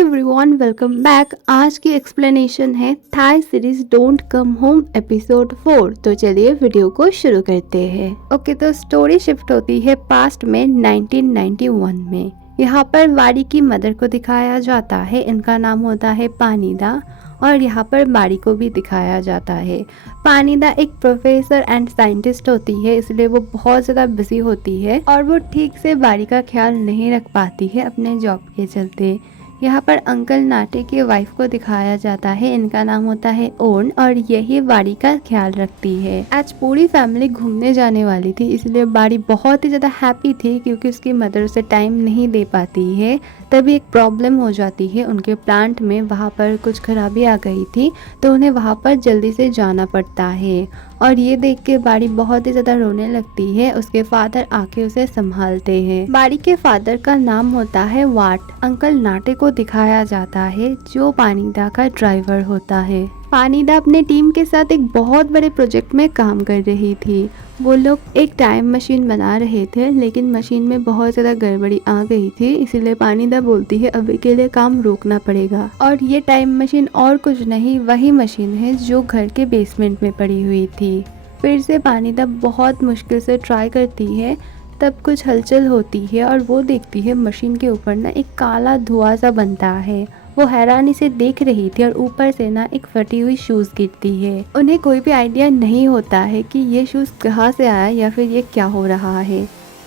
Everyone, welcome back. आज की explanation है Thai series don't come home episode 4। तो चलिए वीडियो को शुरू करते हैं। ओके, तो स्टोरी शिफ्ट होती है पास्ट में 1991 में। यहाँ पर वारी की मदर को दिखाया जाता है। इनका नाम होता है पानीदा। और यहाँ पर बारी को भी दिखाया जाता है। पानीदा एक प्रोफेसर एंड साइंटिस्ट होती है, इसलिए वो बहुत ज़्यादा बिजी होती है और वो ठीक से बारी का ख्याल नहीं रख पाती है अपने जॉब के चलते। यहाँ पर अंकल नाटे की वाइफ को दिखाया जाता है। इनका नाम होता है ओन और यही बारी का ख्याल रखती है। आज पूरी फैमिली घूमने जाने वाली थी, इसलिए बारी बहुत ही ज़्यादा हैप्पी थी क्योंकि उसकी मदर उसे टाइम नहीं दे पाती है। तभी एक प्रॉब्लम हो जाती है उनके प्लांट में। वहाँ पर कुछ खराबी आ गई थी तो उन्हें वहाँ पर जल्दी से जाना पड़ता है और ये देख के बारी बहुत ही ज़्यादा रोने लगती है। उसके फादर आके उसे संभालते हैं। बारी के फादर का नाम होता है वाट। अंकल नाटे को दिखाया जाता है जो पानीदा का ड्राइवर होता है। पानीदा अपने टीम के साथ एक बहुत बड़े प्रोजेक्ट में काम कर रही थी। वो लोग एक टाइम मशीन बना रहे थे, लेकिन मशीन में बहुत ज़्यादा गड़बड़ी आ गई थी, इसीलिए पानीदा बोलती है अभी के लिए काम रोकना पड़ेगा। और ये टाइम मशीन और कुछ नहीं, वही मशीन है जो घर के बेसमेंट में पड़ी हुई थी। फिर से पानीदा बहुत मुश्किल से ट्राई करती है, तब कुछ हलचल होती है और वो देखती है मशीन के ऊपर ना एक काला धुआं सा बनता है। वो हैरानी से देख रही थी और ऊपर से ना एक फटी हुई शूज़ गिरती है। उन्हें कोई भी आइडिया नहीं होता है कि ये शूज़ कहाँ से आया या फिर ये क्या हो रहा है।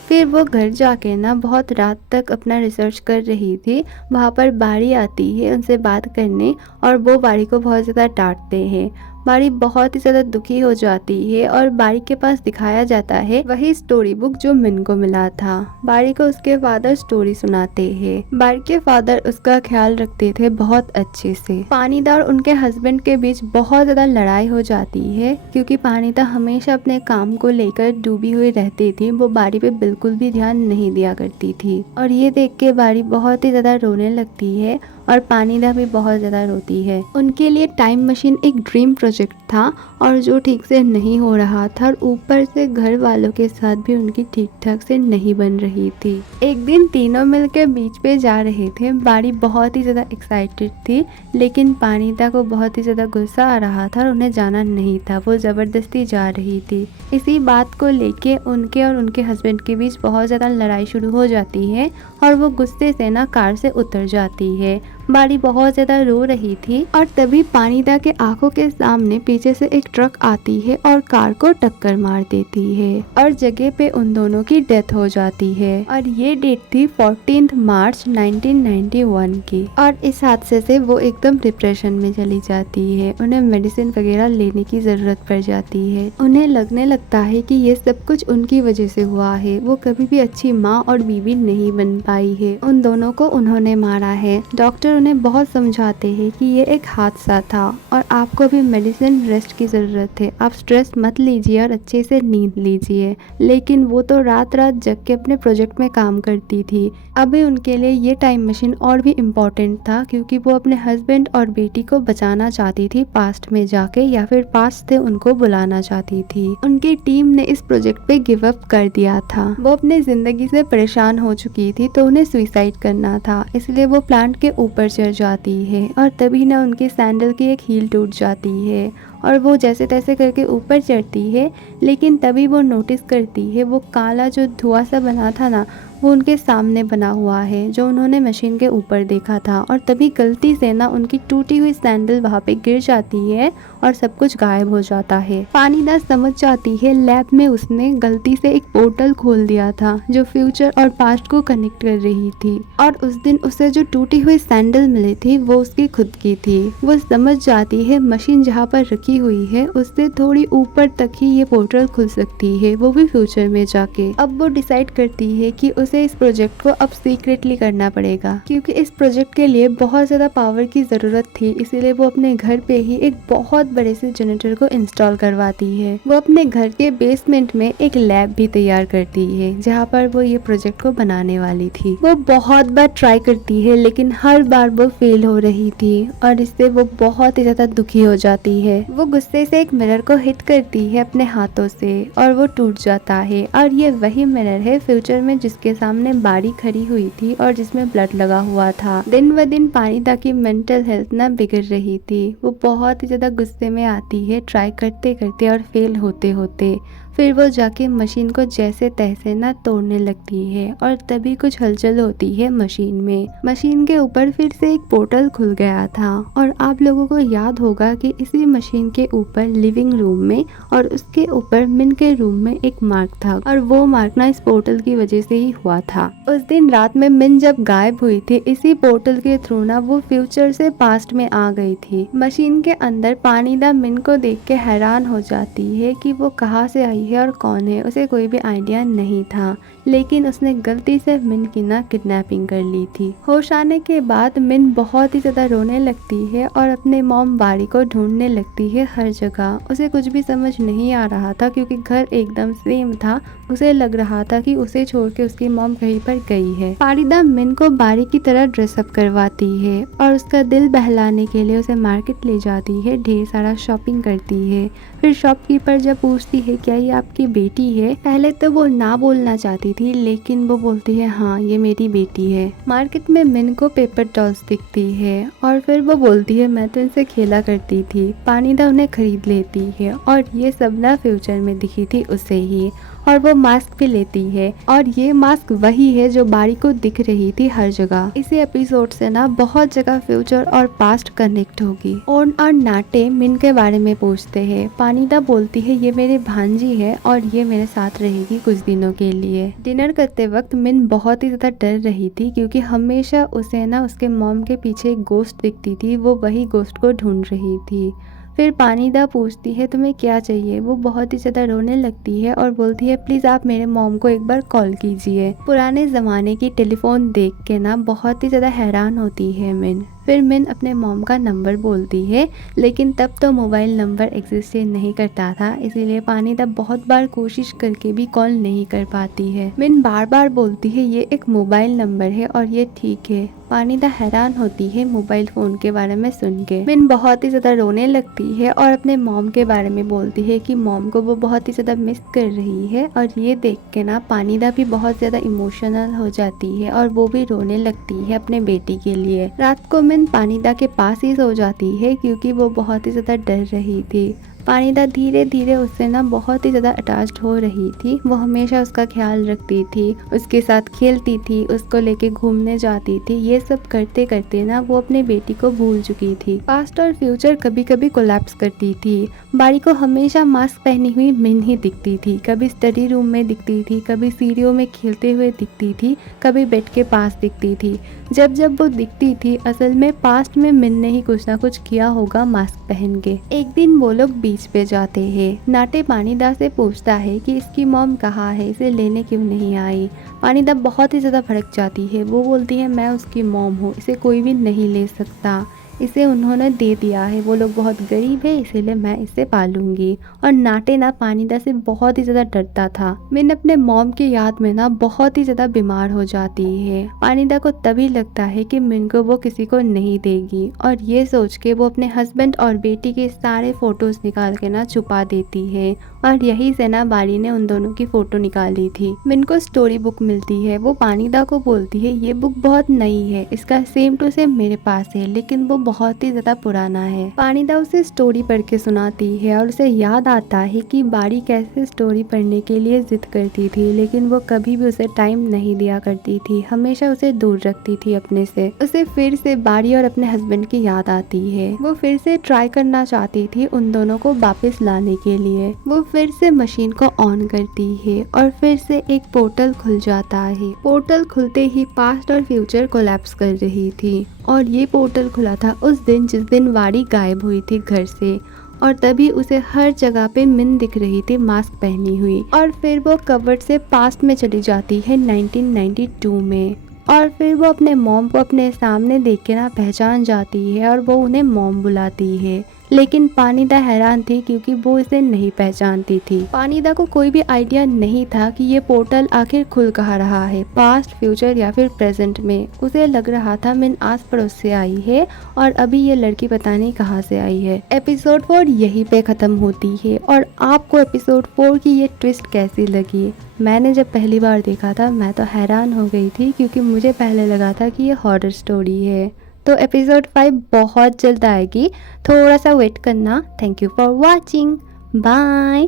फिर वो घर जाके ना बहुत रात तक अपना रिसर्च कर रही थी। वहाँ पर बारी आती है उनसे बात करने और वो बारी को बहुत ज़्यादा डांटते हैं। बारी बहुत ही ज़्यादा दुखी हो जाती है और बारी के पास दिखाया जाता है वही स्टोरी बुक जो मिन को मिला था। बारी को उसके फादर स्टोरी सुनाते हैं। बारी के फादर उसका ख्याल रखते थे बहुत अच्छे से। पानीदा और उनके हस्बैंड के बीच बहुत ज़्यादा लड़ाई हो जाती है क्योंकि पानीदा हमेशा अपने काम को लेकर डूबी हुई रहती थी। वो बारी पे बिल्कुल भी ध्यान नहीं दिया करती थी और ये देख के बारी बहुत ही ज़्यादा रोने लगती है और पानीदा भी बहुत ज़्यादा रोती है। उनके लिए टाइम मशीन एक ड्रीम प्रोजेक्ट था और जो ठीक से नहीं हो रहा था और ऊपर से घर वालों के साथ भी उनकी ठीक ठाक से नहीं बन रही थी। एक दिन तीनों मिलकर बीच पे जा रहे थे। बारी बहुत ही ज़्यादा एक्साइटेड थी, लेकिन पानीदा को बहुत ही ज़्यादा गुस्सा आ रहा था और उन्हें जाना नहीं था। वो ज़बरदस्ती जा रही थी। इसी बात को लेके उनके और उनके हस्बैंड के बीच बहुत ज़्यादा लड़ाई शुरू हो जाती है और वो गुस्से से ना कार से उतर जाती है। बारी बहुत ज़्यादा रो रही थी और तभी पानीदा के आंखों के सामने पीछे से एक ट्रक आती है और कार को टक्कर मार देती है और जगह पे उन दोनों की डेथ हो जाती है। और ये डेट थी 14 मार्च 1991 की। और इस हादसे से वो एकदम डिप्रेशन में चली जाती है। उन्हें मेडिसिन वगैरह लेने की ज़रूरत पड़ जाती है। उन्हें लगने लगता है कि ये सब कुछ उनकी वजह से हुआ है। वो कभी भी अच्छी माँ और बीवी नहीं बन पाई है। उन दोनों को उन्होंने मारा है। डॉक्टर उन्हें बहुत समझाते हैं कि ये एक हादसा था और आपको भी मेडिसिन रेस्ट की ज़रूरत है। आप स्ट्रेस मत लीजिए और अच्छे से नींद लीजिए। लेकिन वो तो रात रात जग के अपने प्रोजेक्ट में काम करती थी। अभी उनके लिए ये टाइम मशीन और भी इम्पोर्टेंट था क्योंकि वो अपने हस्बैंड और बेटी को बचाना चाहती थी पास्ट में जाके, या फिर पास्ट से उनको बुलाना चाहती थी। उनकी टीम ने इस प्रोजेक्ट पे गिव अप कर दिया था। वो अपने ज़िंदगी से परेशान हो चुकी थी तो उन्हें सुसाइड करना था, इसलिए वो प्लांट के ऊपर चढ़ जाती है और तभी ना उनकी सैंडल की एक हील टूट जाती है और वो जैसे तैसे करके ऊपर चढ़ती है। लेकिन तभी वो नोटिस करती है वो काला जो धुआं सा बना था ना, वो उनके सामने बना हुआ है जो उन्होंने मशीन के ऊपर देखा था। और तभी गलती से ना उनकी टूटी हुई सैंडल वहाँ पे गिर जाती है और सब कुछ गायब हो जाता है। पानीदा समझ जाती है लैब में उसने गलती से एक पोर्टल खोल दिया था जो फ्यूचर और पास्ट को कनेक्ट कर रही थी और उस दिन उसे जो टूटी हुई सैंडल मिली थी वो उसकी खुद की थी। वो समझ जाती है मशीन जहाँ पर रखी हुई है उससे थोड़ी ऊपर तक ही ये पोर्टल खुल सकती है, वो भी फ्यूचर में जाके। अब वो डिसाइड करती है कि उसे इस प्रोजेक्ट को अब सीक्रेटली करना पड़ेगा क्योंकि इस प्रोजेक्ट के लिए बहुत ज्यादा पावर की जरूरत थी। इसीलिए वो अपने घर पे ही एक बहुत बड़े से जनरेटर को इंस्टॉल करवाती है। वो अपने घर के बेसमेंट में एक लैब भी तैयार करती है जहाँ पर वो ये प्रोजेक्ट को बनाने वाली थी। वो बहुत बार ट्राई करती है लेकिन हर बार वो फेल हो रही थी और इससे वो बहुत ही ज्यादा दुखी हो जाती है। वो वो गुस्से से एक मिरर को हिट करती है अपने हाथों से और वो टूट जाता है। और ये वही मिरर है फ्यूचर में जिसके सामने बारी खड़ी हुई थी और जिसमें ब्लड लगा हुआ था। दिन ब दिन पानिदा की मेंटल हेल्थ ना बिगड़ रही थी। वो बहुत ही ज्यादा गुस्से में आती है ट्राई करते करते और फेल होते होते। फिर वो जाके मशीन को जैसे तैसे ना तोड़ने लगती है और तभी कुछ हलचल होती है मशीन में। मशीन के ऊपर फिर से एक पोर्टल खुल गया था और आप लोगों को याद होगा कि इसी मशीन के ऊपर लिविंग रूम में और उसके ऊपर मिन के रूम में एक मार्क था और वो मार्क ना इस पोर्टल की वजह से ही हुआ था। उस दिन रात में मिन जब गायब हुई थी इसी पोर्टल के थ्रू ना वो फ्यूचर से पास्ट में आ गई थी। मशीन के अंदर पानिदा मिन को देख के हैरान हो जाती है कि वो कहाँ से आई है और कौन है। उसे कोई भी आइडिया नहीं था, लेकिन उसने गलती से मिन की ना किडनैपिंग कर ली थी। होश आने के बाद मिन बहुत ही ज्यादा रोने लगती है और अपने मॉम बारी को ढूंढने लगती है हर जगह। उसे कुछ भी समझ नहीं आ रहा था क्योंकि घर एकदम सेम था। उसे लग रहा था कि उसे छोड़ के उसकी मॉम कहीं पर गई है। पारिदा मिन को बारी की तरह ड्रेसअप करवाती है और उसका दिल बहलाने के लिए उसे मार्केट ले जाती है, ढेर सारा शॉपिंग करती है। फिर शॉपकीपर जब पूछती है क्या ये आपकी बेटी है, पहले तो वो ना बोलना चाहती थी लेकिन वो बोलती है हाँ ये मेरी बेटी है। मार्केट में मिन को पेपर डॉल्स दिखती है और फिर वो बोलती है मैं तो इनसे खेला करती थी। पानिदा उन्हें खरीद लेती है और ये सब ना फ्यूचर में दिखी थी उसे ही। और वो मास्क भी लेती है और ये मास्क वही है जो बारी को दिख रही थी हर जगह। इसी एपिसोड से ना बहुत जगह फ्यूचर और पास्ट कनेक्ट होगी। और नाटे मिन के बारे में पूछते हैं। पानिदा बोलती है ये मेरी भांजी है और ये मेरे साथ रहेगी कुछ दिनों के लिए। डिनर करते वक्त मिन बहुत ही ज्यादा डर रही थी क्योंकि हमेशा उसे ना उसके मॉम के पीछे एक गोस्ट दिखती थी। वो वही गोस्ट को ढूंढ रही थी। फिर पानिदा पूछती है तुम्हें क्या चाहिए। वो बहुत ही ज्यादा रोने लगती है और बोलती है प्लीज आप मेरे मॉम को एक बार कॉल कीजिए। पुराने जमाने की टेलीफोन देख के ना बहुत ही ज्यादा हैरान होती है मिन। फिर मिन अपने मॉम का नंबर बोलती है लेकिन तब तो मोबाइल नंबर एग्जिस्ट नहीं करता था, इसीलिए पानिदा बहुत बार कोशिश करके भी कॉल नहीं कर पाती है। मिन बार बार बोलती है ये एक मोबाइल नंबर है और ये ठीक है। पानिदा हैरान होती है मोबाइल फोन के बारे में सुन के। मिन बहुत ही ज्यादा रोने लगती है और अपने मॉम के बारे में बोलती है कि मॉम को वो बहुत ही ज्यादा मिस कर रही है। और ये देख के ना पानिदा भी बहुत ज्यादा इमोशनल हो जाती है और वो भी रोने लगती है अपने बेटी के लिए। रात को मिन पानिदा के पास ही सो जाती है क्योंकि वो बहुत ही ज्यादा डर रही थी। पानिदा धीरे धीरे उससे ना बहुत ही ज़्यादा अटैच्ड हो रही थी। वो हमेशा उसका ख्याल रखती थी, उसके साथ खेलती थी, उसको लेके घूमने जाती थी। ये सब करते करते ना वो अपने बेटी को भूल चुकी थी। पास्ट और फ्यूचर कभी कभी कोलैप्स करती थी। बारी को हमेशा मास्क पहनी हुई मिन ही दिखती थी। कभी स्टडी रूम में दिखती थी, कभी सीढ़ियों में खेलते हुए दिखती थी, कभी बेड के पास दिखती थी। जब जब वो दिखती थी असल में पास्ट में मिन ने ही कुछ ना कुछ किया होगा मास्क पहन के। एक दिन वो लोग बीच पे जाते हैं। नाटे पानिदा से पूछता है कि इसकी मॉम कहाँ है, इसे लेने क्यों नहीं आई। पानिदा बहुत ही ज्यादा भड़क जाती है। वो बोलती है मैं उसकी मॉम हूँ, इसे कोई भी नहीं ले सकता, इसे उन्होंने दे दिया है, वो लोग बहुत गरीब है इसीलिए मैं इसे पालूंगी। और नाटे ना पानिदा से बहुत ही ज्यादा डरता था। मिन अपने मॉम की याद में ना बहुत ही ज्यादा बीमार हो जाती है। पानिदा को तभी लगता है कि मिन को वो किसी को नहीं देगी और ये सोच के वो अपने हस्बैंड और बेटी के सारे फोटोज निकाल के ना छुपा देती है। और यही से ना बारी ने उन दोनों की फोटो निकाली थी। मिन को स्टोरी बुक मिलती है। वो पानिदा को बोलती है ये बुक बहुत नई है, इसका सेम टू सेम मेरे पास है, लेकिन वो बहुत ही ज्यादा पुराना है। पानिदा उसे स्टोरी पढ़ के सुनाती है और उसे याद आता है कि बारी कैसे स्टोरी पढ़ने के लिए जिद करती थी, लेकिन वो कभी भी उसे टाइम नहीं दिया करती थी, हमेशा उसे दूर रखती थी अपने से। उसे फिर से बारी और अपने हस्बैंड की याद आती है। वो फिर से ट्राई करना चाहती थी उन दोनों को वापस लाने के लिए। वो फिर से मशीन को ऑन करती है और फिर से एक पोर्टल खुल जाता है। पोर्टल खुलते ही पास्ट और फ्यूचर कोलैप्स कर रही थी और ये पोर्टल खुला था उस दिन जिस दिन वारी गायब हुई थी घर से। और तभी उसे हर जगह पे मिन दिख रही थी मास्क पहनी हुई। और फिर वो कवर्ड से पास्ट में चली जाती है 1992 में। और फिर वो अपने मॉम को अपने सामने देख के ना पहचान जाती है और वो उन्हें मॉम बुलाती है। लेकिन पानीदा हैरान थी क्योंकि वो इसे नहीं पहचानती थी। पानीदा को कोई भी आइडिया नहीं था कि ये पोर्टल आखिर खुल कहाँ रहा है, पास्ट, फ्यूचर या फिर प्रेजेंट में। उसे लग रहा था मिन आस पड़ोस से आई है और अभी ये लड़की पता नहीं कहाँ से आई है। एपिसोड 4 यहीं पे खत्म होती है और आपको एपिसोड 4 की ये ट्विस्ट कैसी लगी? मैंने जब पहली बार देखा था मैं तो हैरान हो गई थी क्योंकि मुझे पहले लगा था कि ये हॉरर स्टोरी है। तो एपिसोड 5 बहुत जल्द आएगी, थोड़ा सा वेट करना। Thank you for watching, bye.